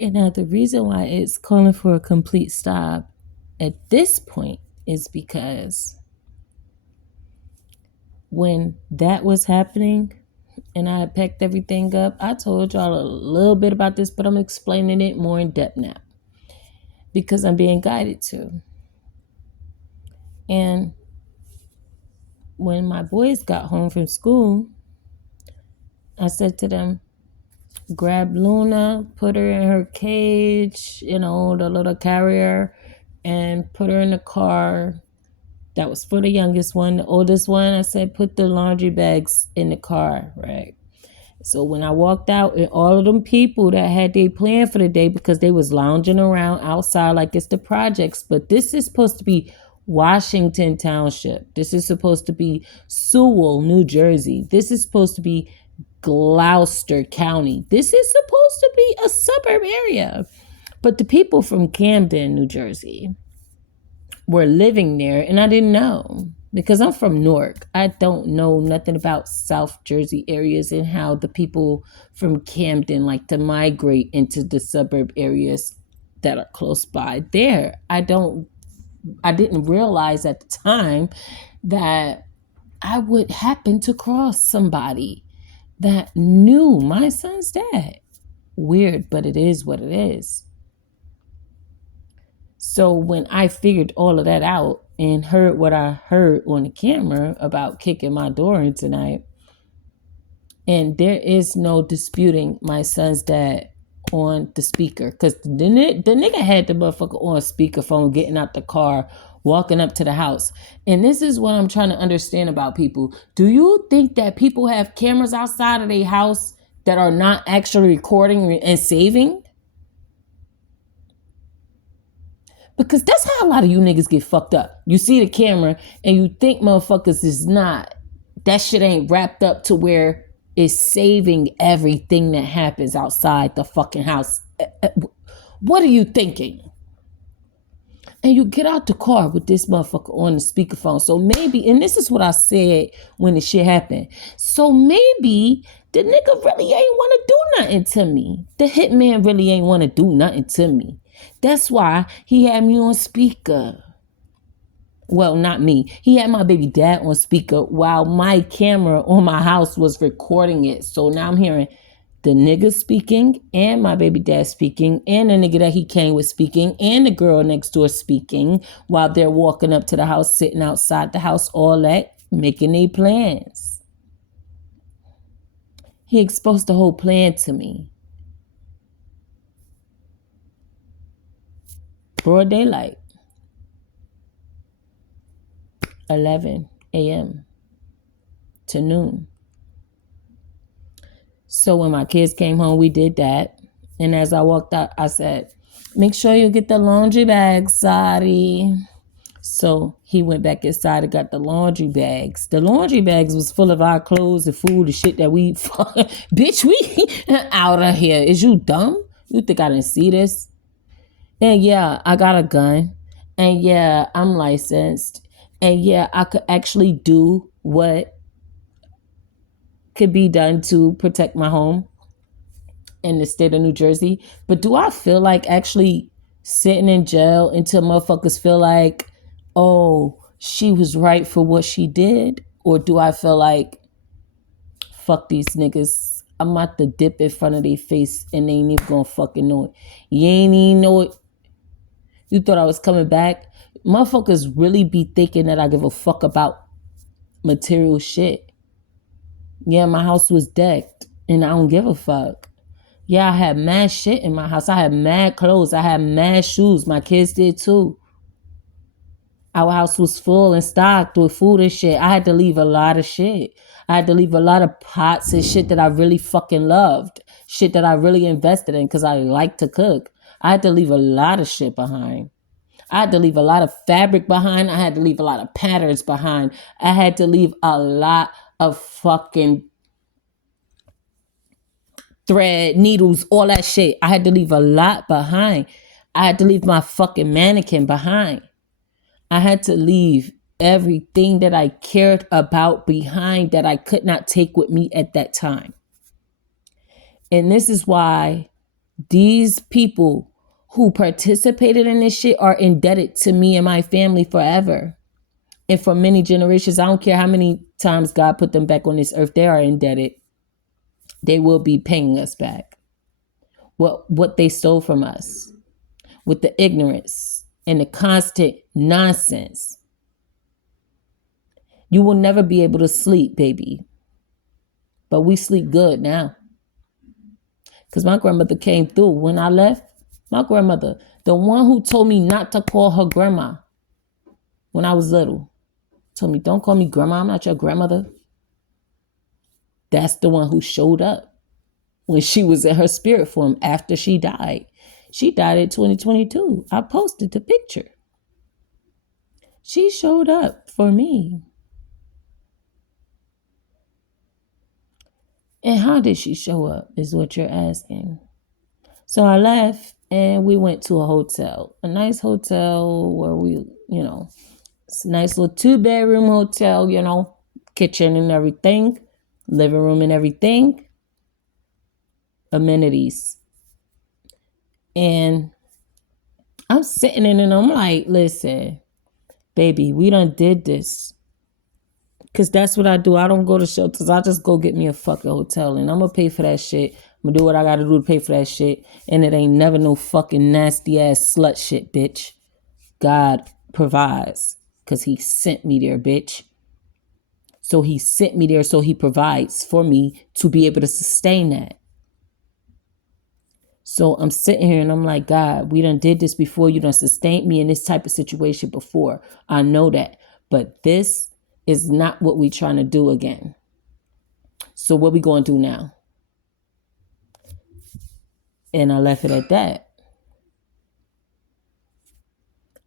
And now the reason why it's calling for a complete stop at this point is because when that was happening and I had packed everything up, I told y'all a little bit about this, but I'm explaining it more in depth now because I'm being guided to. And when my boys got home from school, I said to them, grab Luna, put her in her cage, the little carrier, and put her in the car. That was for the youngest one. The oldest one, I said, put the laundry bags in the car, right? So when I walked out, and all of them people that had their plan for the day because they was lounging around outside like it's the projects, but this is supposed to be Washington Township. This is supposed to be Sewell, New Jersey. This is supposed to be Gloucester County. This is supposed to be a suburb area. But the people from Camden, New Jersey, were living there, and I didn't know because I'm from Newark. I don't know nothing about South Jersey areas and how the people from Camden like to migrate into the suburb areas that are close by there. I didn't realize at the time that I would happen to cross somebody that knew my son's dad. Weird, but it is what it is. So when I figured all of that out and heard what I heard on the camera about kicking my door in tonight, and there is no disputing my son's dad on the speaker because the nigga had the motherfucker on speakerphone getting out the car, walking up to the house. And this is what I'm trying to understand about people. Do you think that people have cameras outside of their house that are not actually recording and saving? Because that's how a lot of you niggas get fucked up. You see the camera and you think motherfuckers is not. That shit ain't wrapped up to where it's saving everything that happens outside the fucking house. What are you thinking? And you get out the car with this motherfucker on the speakerphone. So maybe, and this is what I said when the shit happened. So maybe the nigga really ain't want to do nothing to me. The hitman really ain't want to do nothing to me. That's why he had me on speaker. Well, not me. He had my baby dad on speaker while my camera on my house was recording it. So now I'm hearing the nigga speaking and my baby dad speaking and the nigga that he came with speaking and the girl next door speaking while they're walking up to the house, sitting outside the house, all that, making their plans. He exposed the whole plan to me. Broad daylight. 11 a.m. to noon. So when my kids came home, we did that. And as I walked out, I said, make sure you get the laundry bag, Sadi. So he went back inside and got the laundry bags. The laundry bags was full of our clothes, the food, the shit that we, bitch, we out of here. Is you dumb? You think I didn't see this? And yeah, I got a gun. And yeah, I'm licensed. And yeah, I could actually do what could be done to protect my home in the state of New Jersey. But do I feel like actually sitting in jail until motherfuckers feel like, oh, she was right for what she did? Or do I feel like, fuck these niggas, I'm about to dip in front of their face and they ain't even gonna fucking know it. You ain't even know it. You thought I was coming back? Motherfuckers really be thinking that I give a fuck about material shit. Yeah, my house was decked and I don't give a fuck. Yeah, I had mad shit in my house. I had mad clothes. I had mad shoes. My kids did too. Our house was full and stocked with food and shit. I had to leave a lot of shit. I had to leave a lot of pots and shit that I really fucking loved. Shit that I really invested in because I like to cook. I had to leave a lot of shit behind. I had to leave a lot of fabric behind. I had to leave a lot of patterns behind. I had to leave a lot of fucking thread, needles, all that shit. I had to leave a lot behind. I had to leave my fucking mannequin behind. I had to leave everything that I cared about behind that I could not take with me at that time. And this is why These people who participated in this shit are indebted to me and my family forever. And for many generations, I don't care how many times God put them back on this earth, they are indebted. They will be paying us back what they stole from us with the ignorance and the constant nonsense. You will never be able to sleep, baby. But we sleep good now. Because my grandmother came through. When I left, my grandmother, the one who told me not to call her grandma when I was little, told me, don't call me grandma, I'm not your grandmother. That's the one who showed up when she was in her spirit form after she died. She died in 2022. I posted the picture. She showed up for me. And how did she show up is what you're asking. So I left and we went to a hotel, a nice hotel where we, it's a nice little 2-bedroom hotel, kitchen and everything, living room and everything, amenities. And I'm sitting in and I'm like, listen, baby, we done did this. Because that's what I do. I don't go to shelters. I just go get me a fucking hotel and I'm going to pay for that shit. I'm going to do what I got to do to pay for that shit. And it ain't never no fucking nasty ass slut shit, bitch. God provides because he sent me there, bitch. So he sent me there so he provides for me to be able to sustain that. So I'm sitting here and I'm like, God, we done did this before. You done sustained me in this type of situation before. I know that. But this is not what we trying to do again. So what we going to do now? And I left it at that.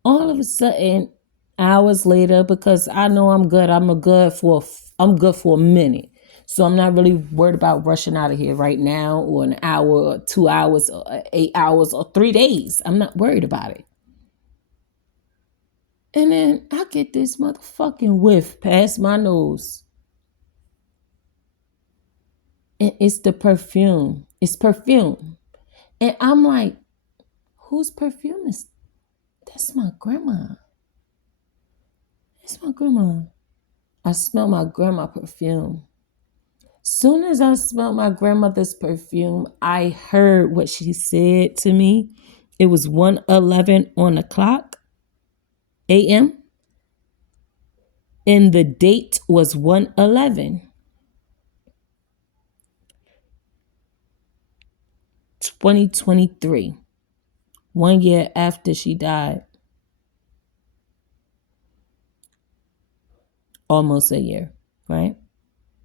All of a sudden, hours later, because I know I'm good. I'm good for a minute. So I'm not really worried about rushing out of here right now or an hour or 2 hours or 8 hours or 3 days. I'm not worried about it. And then I get this motherfucking whiff past my nose. And it's the perfume. It's perfume. And I'm like, whose perfume is? That's my grandma. It's my grandma. I smell my grandma perfume. Soon as I smelled my grandmother's perfume, I heard what she said to me. It was 1:11 on the clock, a.m. And the date was 1/11. 2023. 1 year after she died. Almost a year, right?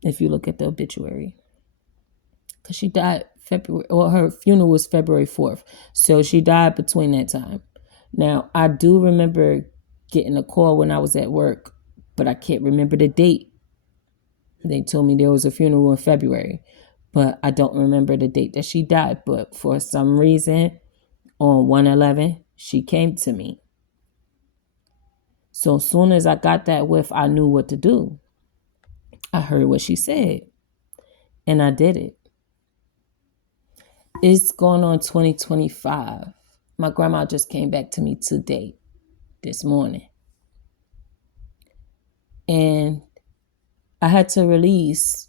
If you look at the obituary. Because she died February, or her funeral was February 4th. So she died between that time. Now, I do remember getting a call when I was at work, but I can't remember the date. They told me there was a funeral in February, but I don't remember the date that she died. But for some reason, on 1/11, she came to me. So as soon as I got that whiff, I knew what to do. I heard what she said, and I did it. It's going on 2025. My grandma just came back to me today, this morning. And I had to release.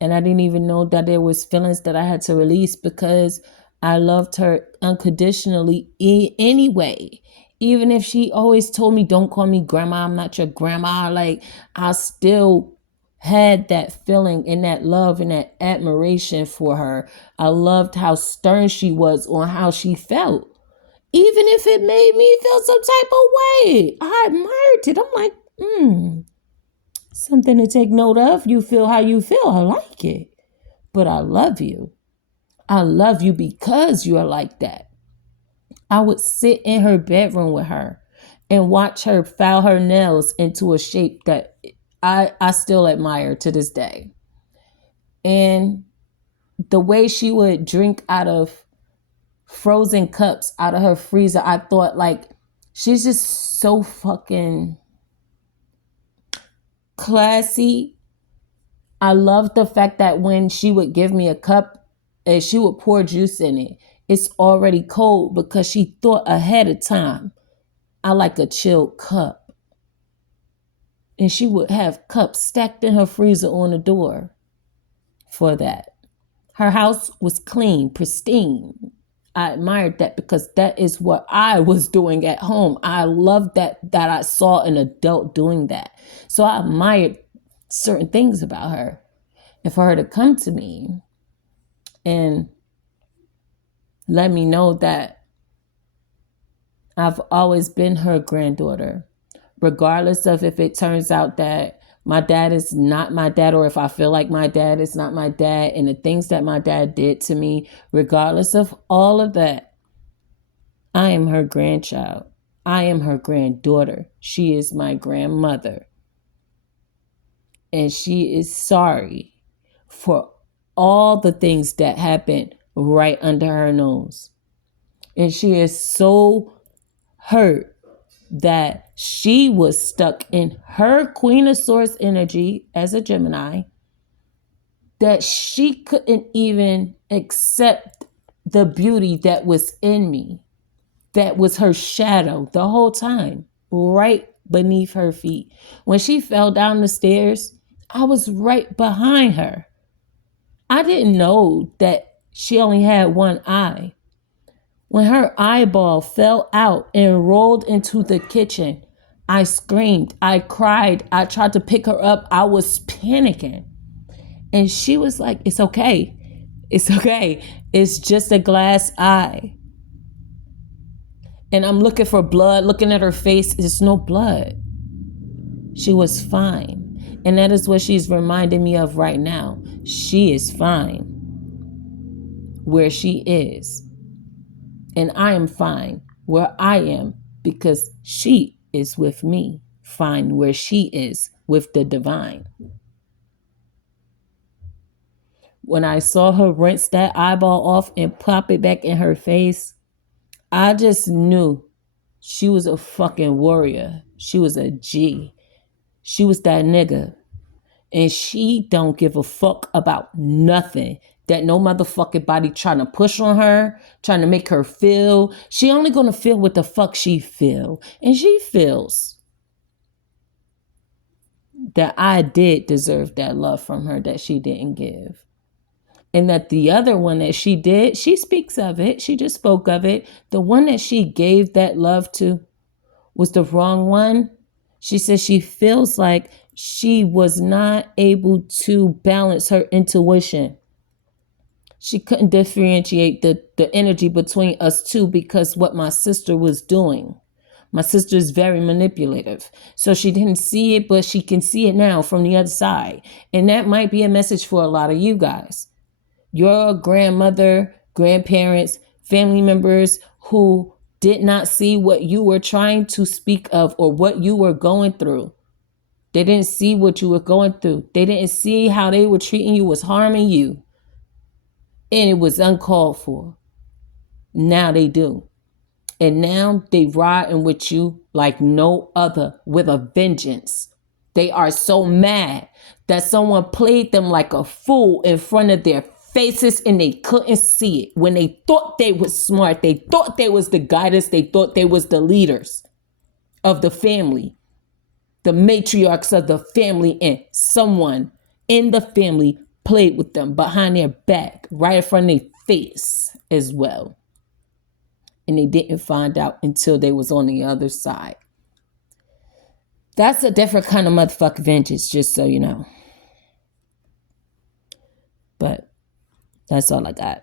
And I didn't even know that there was feelings that I had to release because I loved her unconditionally anyway. Even if she always told me, don't call me grandma, I'm not your grandma. Like, I still had that feeling and that love and that admiration for her. I loved how stern she was on how she felt. Even if it made me feel some type of way, I admired it. I'm like, something to take note of. You feel how you feel. I like it. But I love you. I love you because you're like that. I would sit in her bedroom with her and watch her file her nails into a shape that I still admire to this day. And the way she would drink out of frozen cups out of her freezer, I thought, like, she's just so fucking classy. I loved the fact that when she would give me a cup, and she would pour juice in it. It's already cold because she thought ahead of time. I like a chilled cup. And she would have cups stacked in her freezer on the door for that. Her house was clean, pristine. I admired that because that is what I was doing at home. I loved that I saw an adult doing that. So I admired certain things about her. And for her to come to me and let me know that I've always been her granddaughter, regardless of if it turns out that my dad is not my dad, or if I feel like my dad is not my dad, and the things that my dad did to me, regardless of all of that, I am her grandchild. I am her granddaughter. She is my grandmother. And she is sorry for all the things that happened right under her nose. And she is so hurt that she was stuck in her Queen of Swords energy as a Gemini, that she couldn't even accept the beauty that was in me, that was her shadow the whole time, right beneath her feet. When she fell down the stairs, I was right behind her. I didn't know that she only had one eye. When her eyeball fell out and rolled into the kitchen, I screamed, I cried, I tried to pick her up. I was panicking. And she was like, it's okay. It's okay. It's just a glass eye. And I'm looking for blood, looking at her face. There's no blood. She was fine. And that is what she's reminding me of right now. She is fine where she is. And I am fine where I am because she is with me, fine where she is with the divine. When I saw her rinse that eyeball off and pop it back in her face, I just knew she was a fucking warrior. She was a G. She was that nigga. And she don't give a fuck about nothing that no motherfucking body trying to push on her, trying to make her feel. She only gonna feel what the fuck she feel. And she feels that I did deserve that love from her that she didn't give. And that the other one that she did, she speaks of it. She just spoke of it. The one that she gave that love to was the wrong one. She says she feels like she was not able to balance her intuition. She couldn't differentiate the energy between us two because what my sister was doing. My sister is very manipulative. So she didn't see it, but she can see it now from the other side. And that might be a message for a lot of you guys. Your grandmother, grandparents, family members who did not see what you were trying to speak of or what you were going through. They didn't see what you were going through. They didn't see how they were treating you was harming you. And it was uncalled for. Now they do. And now they riding with you like no other with a vengeance. They are so mad that someone played them like a fool in front of their faces and they couldn't see it. When they thought they was smart, they thought they was the guidance, they thought they was the leaders of the family, the matriarchs of the family, and someone in the family played with them behind their back, right in front of their face as well. And they didn't find out until they was on the other side. That's a different kind of motherfucking vengeance, just so you know. But that's all I got.